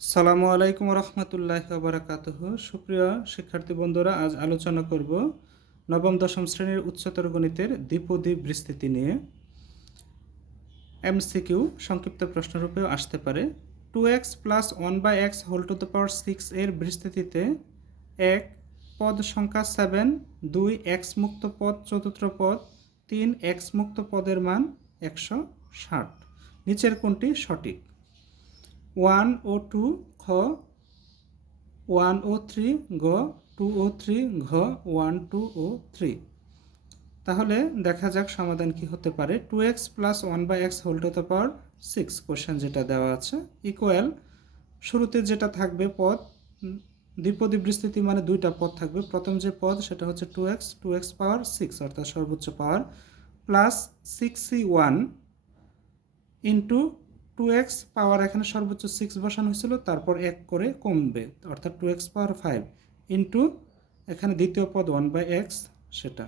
সালামু আলাইকুম রহমতুল্লাহ বারাকাতুহ। সুপ্রিয় শিক্ষার্থী বন্ধুরা, আজ আলোচনা করব নবম দশম শ্রেণীর উচ্চতর গণিতের দ্বিপদী বিস্তৃতি নিয়ে। এমসিকিউ সংক্ষিপ্ত প্রশ্নরূপেও আসতে পারে। 2x plus 1/x whole to the power 6 এর বিস্তৃতিতে এক পদ সংখ্যা 7, 2 x মুক্ত পদ চতুর্থ পদ, 3 x মুক্ত পদের মান 160। নিচের কোনটি সঠিক? 1 ও 2 খ, 1 ও 3 গ, 2 ও 3 ঘ, 1, 2 ও 3। তাহলে দেখা যাক সমাধান কি হতে পারে। 2x plus 1/x whole to the power 6 question যেটা দেওয়া আছে ইকুয়াল, শুরুতে যেটা থাকবে পদ, দ্বিপদী বিস্তৃতি মানে দুইটা পদ থাকবে। প্রথম যে পদ সেটা হচ্ছে 2x পাওয়ার 6 অর্থাৎ সর্বোচ্চ পাওয়ার, প্লাস 6c1 ইন্টু 2x পাওয়ার, এখানে সর্বোচ্চ 6 বসানো হয়েছিল, তারপর 1 করে কমবে অর্থাৎ 2x পাওয়ার 5 ইন্টু এখানে দ্বিতীয় পদ 1/x সেটা,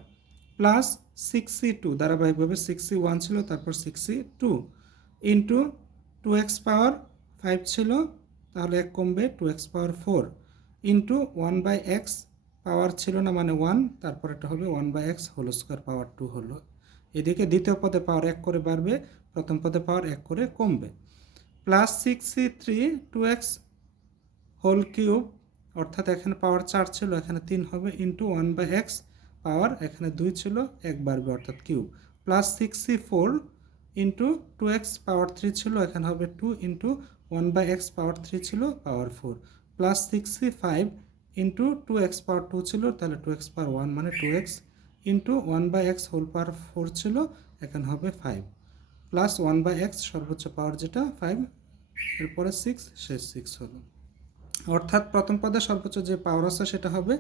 প্লাস 6c2 ধারাবাহিকভাবে 6c1 ছিল, তারপর 6c2 ইন্টু 2x পাওয়ার 5 ছিল, তাহলে 1 কমবে 2x পাওয়ার 4 ইন্টু 1/x পাওয়ার ছিল না মানে 1, তারপর এটা হবে 1/x হোল স্কোয়ার পাওয়ার 2 হলো। এদিকে দ্বিতীয় পদে পাওয়ার 1 করে বাড়বে, প্রথম পদে পাওয়ার 1 করে কমবে, plus 6c3 2x whole cube অর্থাৎ এখানে পাওয়ার 4 ছিল, এখানে 3 হবে, ইন্টু 1/x পাওয়ার এখানে 2 ছিল, 1 বাড়বে অর্থাৎ cube, plus 6c4 into 2x পাওয়ার 3 ছিল, এখানে হবে 2 ইন্টু 1/x পাওয়ার 3 ছিল পাওয়ার 4, প্লাস 6c5 ইন্টু 2x পাওয়ার 2 ছিল, তাহলে 2x পাওয়ার 1 মানে 2x ইন্টু 1/x হোল পাওয়ার 4 ছিল, এখানে হবে 5, প্লাস 1/x সর্বোচ্চ পাওয়ার যেটা 5, এরপরে 6 শেষ 6 হলো। অর্থাৎ প্রথম পদে সর্বোচ্চ যে পাওয়ার আছে সেটা হবে,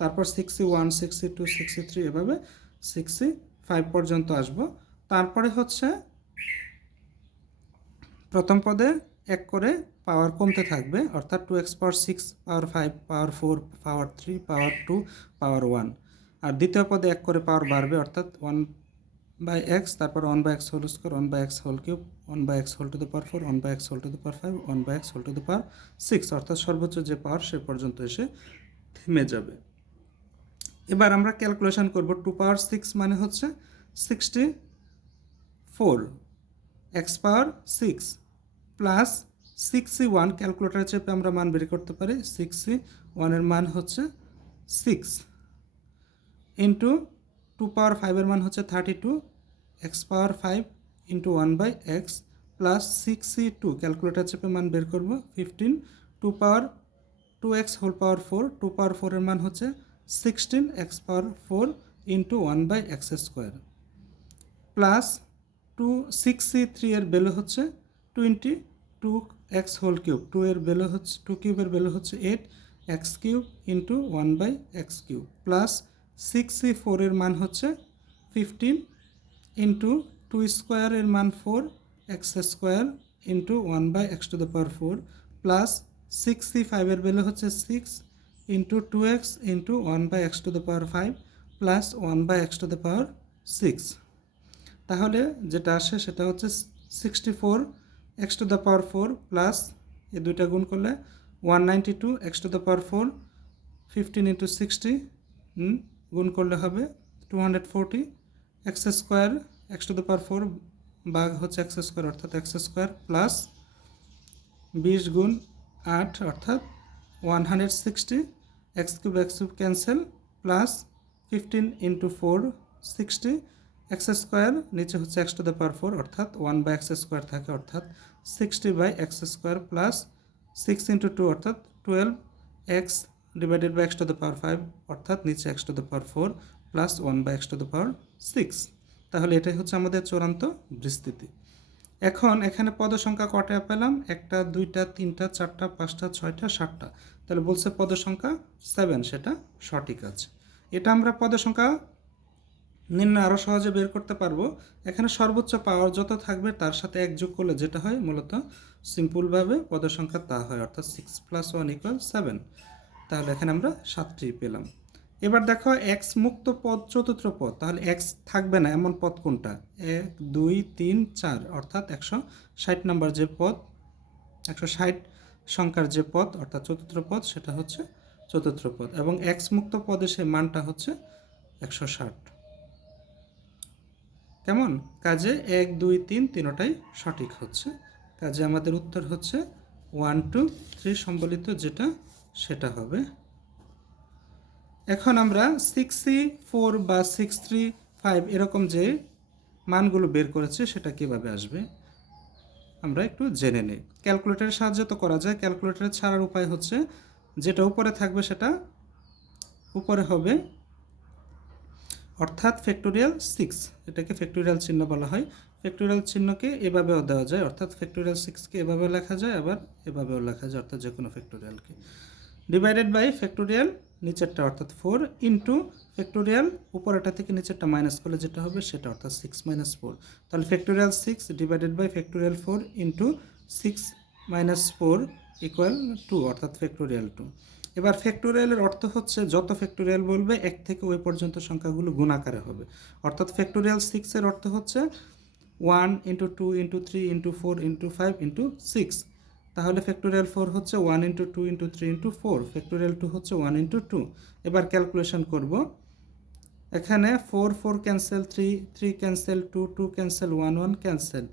তারপর 6c1 6c2 6c3 এভাবে 6c5 পর্যন্ত আসবো। তারপরে হচ্ছে প্রথম পদে 1 করে পাওয়ার কমতে থাকবে, অর্থাৎ 2x পাওয়ার 6 পাওয়ার 5 পাওয়ার 4 পাওয়ার 3 পাওয়ার 2 পাওয়ার 1, আর দ্বিতীয় পদে 1 করে পাওয়ার বাড়বে অর্থাৎ 1/x, তারপর 1/x whole square, 1/x whole cube, 1/x whole to the power 4, 1/x whole to the power 5, 1/x whole to the power 6, অর্থাৎ সর্বোচ্চ যে পাওয়ার সে পর্যন্ত এসে থেমে যাবে। এবার আমরা ক্যালকুলেশন করব। 2 পাওয়ার 6 মানে হচ্ছে 64, x পাওয়ার 6 প্লাস 6c1, ক্যালকুলেটার চেপে আমরা মান বের করতে পারি, 6c1 এর মান হচ্ছে 6 ইন্টু 2 পাওয়ার 5 এর মান হচ্ছে 32, x পাওয়ার 5 into 1/x plus 6c2, calculator চেপে মান বের করব 15, 2 পাওয়ার 2x হোল পাওয়ার 4, 2 পাওয়ার 4 এর মান হচ্ছে 16, x পাওয়ার 4 into 1/x square, plus 6c3 এর ভ্যালু হচ্ছে 22x হোল কিউব, 2 এর ভ্যালু হচ্ছে 2 কিউবের ভ্যালু হচ্ছে 8, x cube into 1/x cube, plus 6c4 এর মান হচ্ছে 15 ইন্টু 2 স্কোয়ার এর মান 4, x square into 1/x to the power 4, plus 6c5 এর ভ্যালু হচ্ছে 6 into 2x into 1/x to the power 5 plus 1/x to the power 6। তাহলে যেটা আসে সেটা হচ্ছে 64 x to the power 4 plus এই দুইটা গুণ করলে 192 x to the power 4, 15 into 60 গুণ করলে হবে 240, x square x to the power 4 ভাগ হচ্ছে x স্কোয়ার অর্থাৎ x স্কোয়ার, প্লাস 20 গুণ 8 অর্থাৎ 160, x cube cancel, plus 15 into 4 60, x square নিচে হচ্ছে x টু দ্য পাওয়ার 4 অর্থাৎ 1/x স্কোয়ার থাকে, অর্থাৎ 60/x স্কোয়ার, প্লাস 6 ইন্টু 2 অর্থাৎ 12x divided by x to the power 5 অর্থাৎ নিচে x to the power 4 plus 1/x to the power 6। তাহলে এটাই হচ্ছে আমাদের চূড়ান্ত বিস্তৃতি। এখন এখানে পদ সংখ্যা কটা পেলাম? 1টা 2টা 3টা 4টা 5টা 6টা 7টা, তাহলে বলছে পদ সংখ্যা 7, সেটা সঠিক আছে। এটা আমরা পদ সংখ্যা নির্ণয় আরও সহজে বের করতে পারবো। এখানে সর্বোচ্চ পাওয়ার যত থাকবে তার সাথে 1 যোগ করলে যেটা হয় মূলত সিম্পলভাবে পদ সংখ্যা তা হয়, অর্থাৎ 6 + 1 = 7। তাহলে এখানে আমরা 7টি পেলাম। এবার দেখো x মুক্ত পদ চতুর্থ পদ, তাহলে x থাকবে না এমন পদ কোনটা? 1 2 3 4 অর্থাৎ 160 নম্বর যে পদ, 160 সংখ্যার যে পদ অর্থাৎ চতুর্থ পদ সেটা হচ্ছে চতুর্থ পদ, এবং এক্স মুক্ত পদে সেই মানটা হচ্ছে 160। কেমন? কাজে 1 2 3 তিনটাই সঠিক হচ্ছে। কাজে আমাদের উত্তর হচ্ছে 1 2 3 সম্বলিত যেটা সেটা হবে। এখন আমরা 6C4 বা 635 এরকম যে মানগুলো বের করেছে সেটা কিভাবে আসবে আমরা একটু জেনে নিই। ক্যালকুলেটরের সাহায্যে তো করা যায়। ক্যালকুলেটরের ছাড়ার উপায় হচ্ছে যেটা উপরে থাকবে সেটা উপরে হবে, অর্থাৎ ফ্যাক্টোরিয়াল 6, এটাকে ফ্যাক্টোরিয়াল চিহ্ন বলা হয়। ফ্যাক্টোরিয়াল চিহ্নকে এভাবেও দেওয়া যায়, অর্থাৎ ফ্যাক্টোরিয়াল 6কে এভাবেও লেখা যায়, আবার এভাবেও লেখা যায়, অর্থাৎ যে কোনো ফ্যাক্টোরিয়ালকে ডিভাইডেড বাই ফ্যাক্টোরিয়াল নিচেরটা অর্থাৎ 4 ইন্টু ফ্যাক্টোরিয়াল উপরেটা থেকে নিচেরটা মাইনাস করলে যেটা হবে সেটা অর্থাৎ 6 - 4। তাহলে factorial 6 divided by factorial 4 into 6 - 4 equal 2 অর্থাৎ ফ্যাক্টোরিয়াল 2। এবার ফ্যাক্টোরিয়ালের অর্থ হচ্ছে যত ফ্যাক্টোরিয়াল বলবে এক থেকে ওই পর্যন্ত সংখ্যাগুলো গুণাকারে হবে, অর্থাৎ ফ্যাক্টোরিয়াল 6 এর অর্থ হচ্ছে 1 into 2 into 3 into 4 into 5 into 6। তাহলে ফ্যাক্টোরিয়াল 4 হচ্ছে 1 ইন্টু 2 ইন্টু 3 ইন্টু 4, ফ্যাক্টোরিয়াল 2 হচ্ছে 1 ইন্টু 2। এবার ক্যালকুলেশন করব, এখানে 4 4 ক্যান্সেল, 3 3 ক্যান্সেল, 2 2 ক্যান্সেল, 1 1 ক্যান্সেল,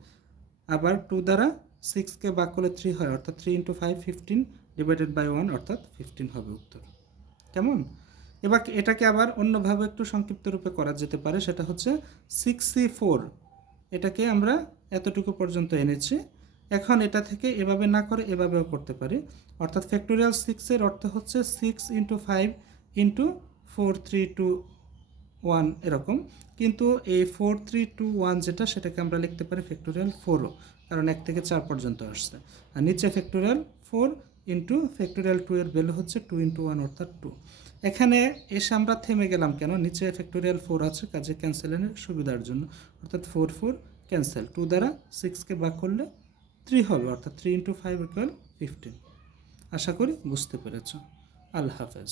আবার 2 দ্বারা 6কে ভাগ করলে 3 হয়, অর্থাৎ 3 ইন্টু 5 15 ডিভাইডেড বাই 1 অর্থাৎ 15 হবে উত্তর। কেমন? এবার এটাকে আবার অন্যভাবে একটু সংক্ষিপ্ত রূপে করা যেতে পারে, সেটা হচ্ছে 6C4, এটাকে আমরা এতটুকু পর্যন্ত এনেছি। এখন এটা থেকে এভাবে না করে এভাবেও করতে পারি, অর্থাৎ ফ্যাক্টোরিয়াল 6 এর অর্থ হচ্ছে 6 ইন্টু 5 ইন্টু 4 3 2 1 এরকম, কিন্তু এই 4 3 2 1 যেটা সেটাকে আমরা লিখতে পারি ফ্যাক্টোরিয়াল 4ও, কারণ 1 থেকে 4 পর্যন্ত আসছে। আর নিচে ফ্যাক্টোরিয়াল 4 ইন্টু ফ্যাক্টোরিয়াল 2 এর ভ্যালু হচ্ছে 2 ইন্টু 1 অর্থাৎ 2। এখানে এসে আমরা থেমে গেলাম কেন? নিচে ফ্যাক্টোরিয়াল 4 আছে, কাজে ক্যান্সেলের সুবিধার জন্য, অর্থাৎ 4 4 ক্যান্সেল, 2 দ্বারা 6কে ভাগ করলে 3 হবে, অর্থাৎ 3 ইন্টু 5 ইকুয়াল 15। আশা করি বুঝতে পেরেছ। আল্লাহ হাফেজ।